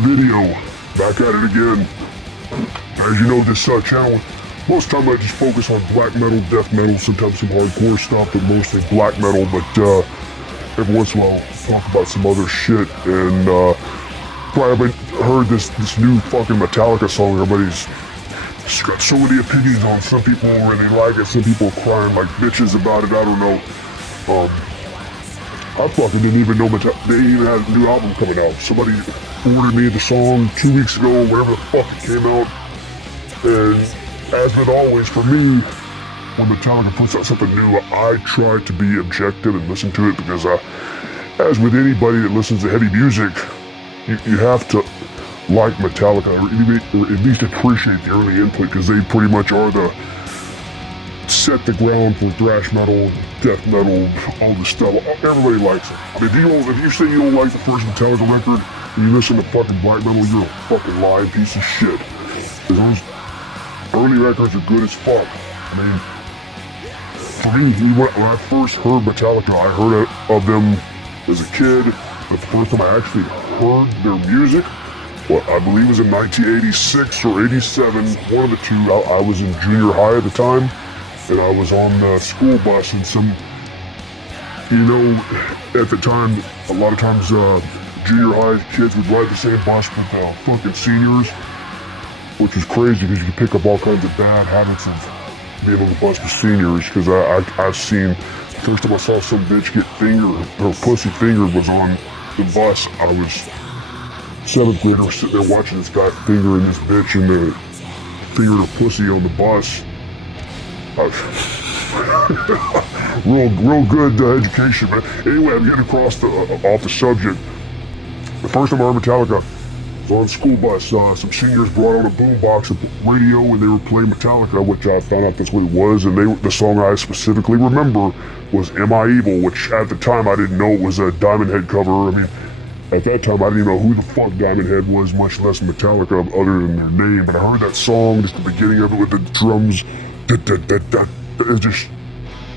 video, back at it again. As you know, this channel, most of the time I just focus on black metal, death metal, sometimes some hardcore stuff, but mostly black metal. But every once in a while, I'll talk about some other shit. And probably heard this new fucking Metallica song. Everybody's got so many opinions on. Some people really like it, some people are crying like bitches about it. I don't know. I fucking didn't even know they even had a new album coming out. Somebody ordered me the song 2 weeks ago, whenever the fuck it came out. And as with always, for me, when Metallica puts out something new, I try to be objective and listen to it because, as with anybody that listens to heavy music, you have to like Metallica or at least appreciate the early input because they pretty much are set the ground for thrash metal, death metal, all this stuff. Everybody likes it. I mean, if you say you don't like the first Metallica record and you listen to fucking black metal, you're a fucking lying piece of shit. Because those early records are good as fuck. I mean, for me, when I first heard Metallica, I heard of them as a kid, but the first time I actually heard their music, I believe it was in 1986 or 87, one of the two. I was in junior high at the time, and I was on the school bus, and at the time, a lot of times junior high kids would ride the same bus with fucking seniors, which was crazy because you could pick up all kinds of bad habits of being on the bus with seniors. Because I've seen, first time I saw some bitch get her pussy fingered was on the bus. I was 7th grader sitting there watching this guy fingering this bitch and fingering her pussy on the bus. real good education, man. Anyway, I'm getting off the subject. The first time I heard Metallica was on a school bus. Some seniors brought on a boombox of radio and they were playing Metallica, which I found out that's what it was. And the song I specifically remember was "Am I Evil," which at the time I didn't know it was a Diamond Head cover. I mean, at that time I didn't even know who the fuck Diamond Head was, much less Metallica other than their name. But I heard that song, just the beginning of it with the drums. It just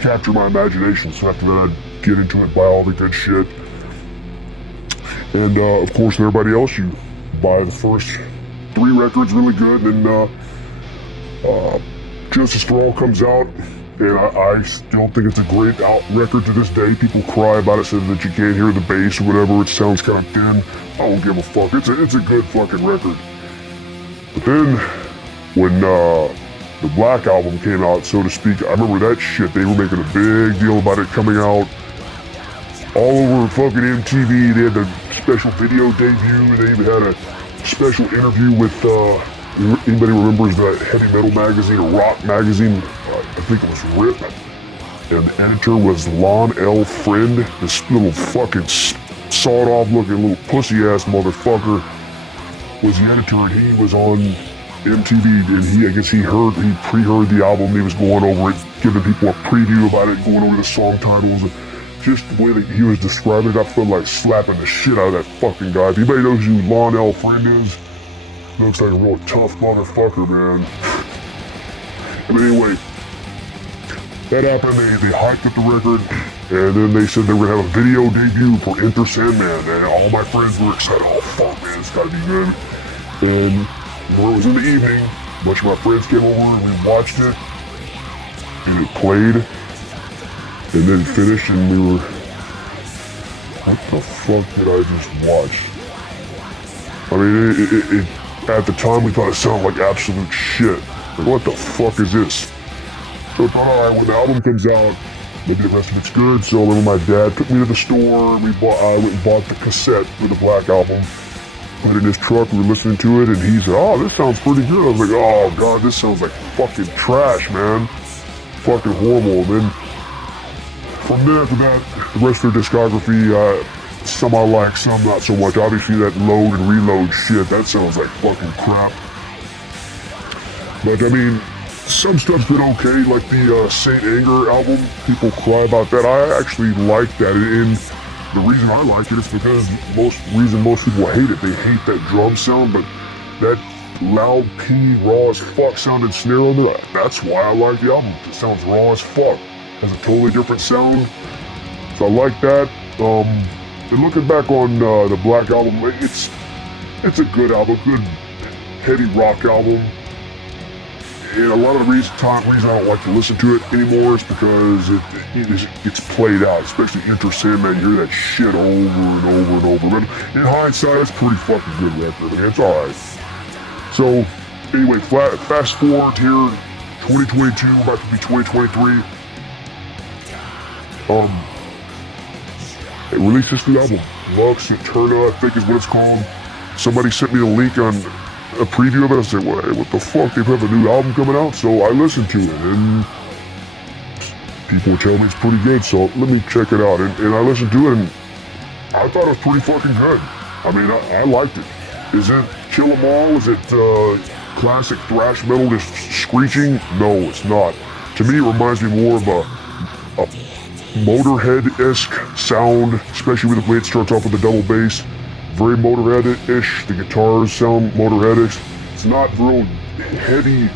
captured my imagination. So after that, I'd get into it, buy all the good shit. And of course, everybody else, you buy the first 3 records really good, and Justice for All comes out, and I still think it's a great record to this day. People cry about it, say that you can't hear the bass or whatever, it sounds kind of thin. I don't give a fuck. It's a good fucking record. But then, when the Black Album came out, so to speak, I remember that shit. They were making a big deal about it coming out all over fucking MTV. They had the special video debut. They even had a special interview with, anybody remembers the heavy metal magazine or rock magazine? I think it was Rhed. And the editor was Lon L. Friend, this little fucking sawed-off looking little pussy-ass motherfucker was the editor, and he was on MTV, and I guess he pre-heard the album. He was going over it, giving people a preview about it, going over the song titles, and just the way that he was describing it, I felt like slapping the shit out of that fucking guy. If anybody knows who Lon L. Friend is, looks like a real tough motherfucker, man. But anyway, that happened. They hyped up the record, and then they said they were gonna have a video debut for Enter Sandman, and all my friends were excited. Oh fuck, man, it's gotta be good. And when it was in the evening, a bunch of my friends came over and we watched it, and it played, and then it finished, and we were, what the fuck did I just watch? I mean, at the time we thought it sounded like absolute shit. Like, what the fuck is this? So I thought, alright, when the album comes out, maybe the rest of it's good. So I remember my dad took me to the store, I went and bought the cassette for the Black Album, put it in his truck, we were listening to it, and he said, oh, this sounds pretty good. I was like, oh god, this sounds like fucking trash, man. Fucking horrible. And then, from there, after that, the rest of their discography, some I like, some not so much. Obviously that load and reload shit, that sounds like fucking crap. But I mean, some stuff's been okay, like the Saint Anger album. People cry about that. I actually like that, and the reason I like it is because most people hate it. They hate that drum sound, but that loud, pingy, raw as fuck sounding snare on there, that's why I like the album. It sounds raw as fuck. It has a totally different sound, so I like that. And looking back on the Black Album, it's a good album, good heavy rock album. And a lot of the reason I don't like to listen to it anymore is because it gets played out, especially Enter Sandman. You hear that shit over and over and over. But in hindsight, it's a pretty fucking good record. I mean, it's alright. So, anyway, fast forward here, 2022, about to be 2023. It released this new album, Lux Aeterna, I think is what it's called. Somebody sent me a link on a preview of it. I said, what the fuck? They have a new album coming out? So I listened to it, and people tell me it's pretty good, so let me check it out. And I listened to it, and I thought it was pretty fucking good. I mean, I liked it. Is it Kill 'Em All? Is it classic thrash metal just screeching? No, it's not. To me, it reminds me more of a Motorhead-esque sound, especially with the way it starts off with the double bass. Very Motorhead-ish. The guitars sound Motorhead-ish. It's not real heavy,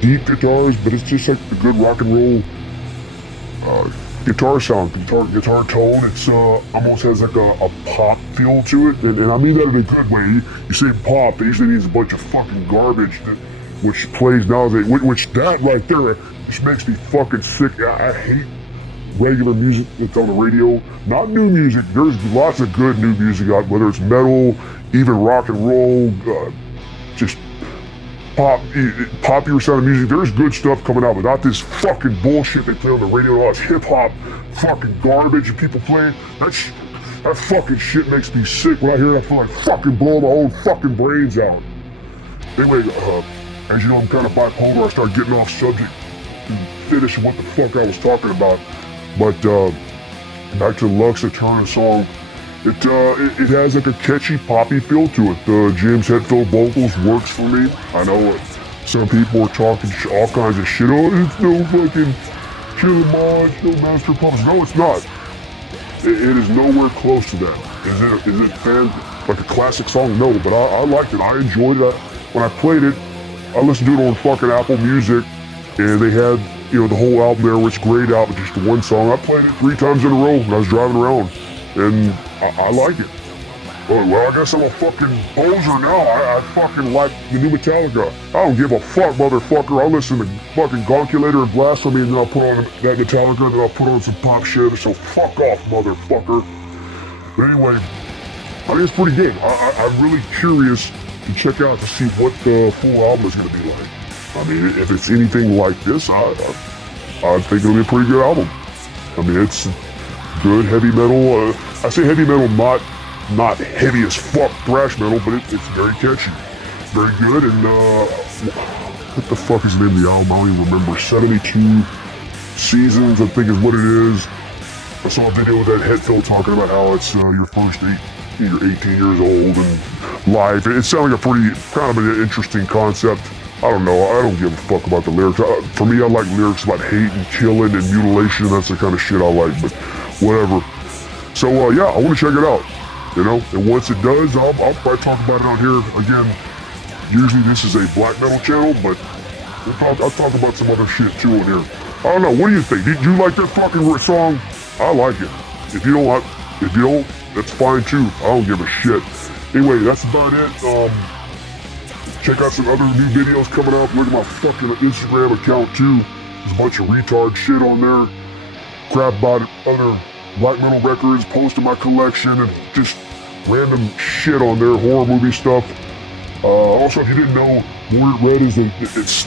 deep guitars, but it's just like the good rock and roll guitar sound, guitar tone. It's almost has like a pop feel to it, and I mean that in a good way. You say pop, it usually means a bunch of fucking garbage which plays nowadays. Which that right there just makes me fucking sick. I hate regular music that's on the radio, not new music. There's lots of good new music out, whether it's metal, even rock and roll, just popular sound of music. There's good stuff coming out, but not this fucking bullshit they play on the radio. All this hip hop fucking garbage and people playing. That fucking shit makes me sick. When I hear it, I feel like fucking blowing my own fucking brains out. Anyway, as you know, I'm kind of bipolar. I start getting off subject and finishing what the fuck I was talking about. But back to the Lux Aeterna song, it has like a catchy poppy feel to it. The James Hetfield vocals works for me. I know some people are talking all kinds of shit. Oh, it's no fucking Kill 'Em All, it's no Master Puppets. No, it's not. It is nowhere close to that. Is it like a classic song? No, but I liked it. I enjoyed it. When I played it, I listened to it on fucking Apple Music, and they had, you know, the whole album there, which great album, just the one song. I played it 3 times in a row when I was driving around, and I like it. Well, I guess I'm a fucking poser now. I fucking like the new Metallica. I don't give a fuck, motherfucker. I listen to fucking Gonculator and Blasphemy, and then I'll put on that Metallica, and then I'll put on some pop shit, so fuck off, motherfucker. But anyway, I think it's pretty good. I'm really curious to check out to see what the full album is going to be like. I mean, if it's anything like this, I think it'll be a pretty good album. I mean, it's good heavy metal. I say heavy metal, not heavy as fuck thrash metal, but it's very catchy, very good. And what the fuck is the name of the album? I don't even remember. 72 Seasons, I think is what it is. I saw a video of that Hetfield talking about how it's your first you're 18 years old and live. It sounded like a pretty kind of an interesting concept. I don't know. I don't give a fuck about the lyrics. For me, I like lyrics about hate and killing and mutilation. That's the kind of shit I like, but whatever. So, yeah, I want to check it out, you know? And once it does, I'll probably talk about it on here. Again, usually this is a black metal channel, but I'll talk about some other shit too on here. I don't know. What do you think? Did you like that fucking song? I like it. If you don't, that's fine too. I don't give a shit. Anyway, that's about it. Check out some other new videos coming up. Look at my fucking Instagram account too. There's a bunch of retard shit on there. Crap about other black metal records, posting my collection, and just random shit on there, horror movie stuff. Also, if you didn't know, Rhed is it's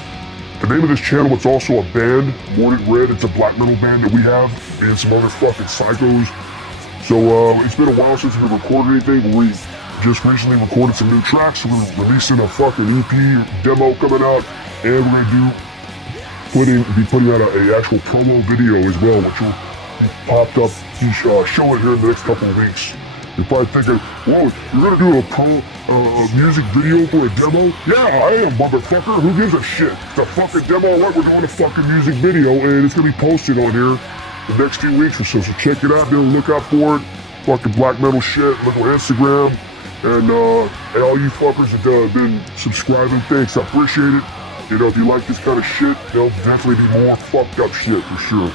the name of this channel. It's also a band, Rhed. It's a black metal band that we have, and some other fucking psychos. So it's been a while since we've recorded anything. We just recently recorded some new tracks. We're releasing a fucking EP demo coming out, and we're gonna be putting out a actual promo video as well, which will be popped up. Show it here in the next couple of weeks. You're probably thinking, whoa, you're gonna do a music video for a demo? Yeah, I am, motherfucker. Who gives a shit? It's a fucking demo. What? We're doing a fucking music video, and it's gonna be posted on here the next few weeks or so. So check it out. Be on the lookout for it. Fucking black metal shit. Look on Instagram. And all you fuckers that have been subscribing, thanks. I appreciate it. You know, if you like this kind of shit, there'll definitely be more fucked up shit for sure.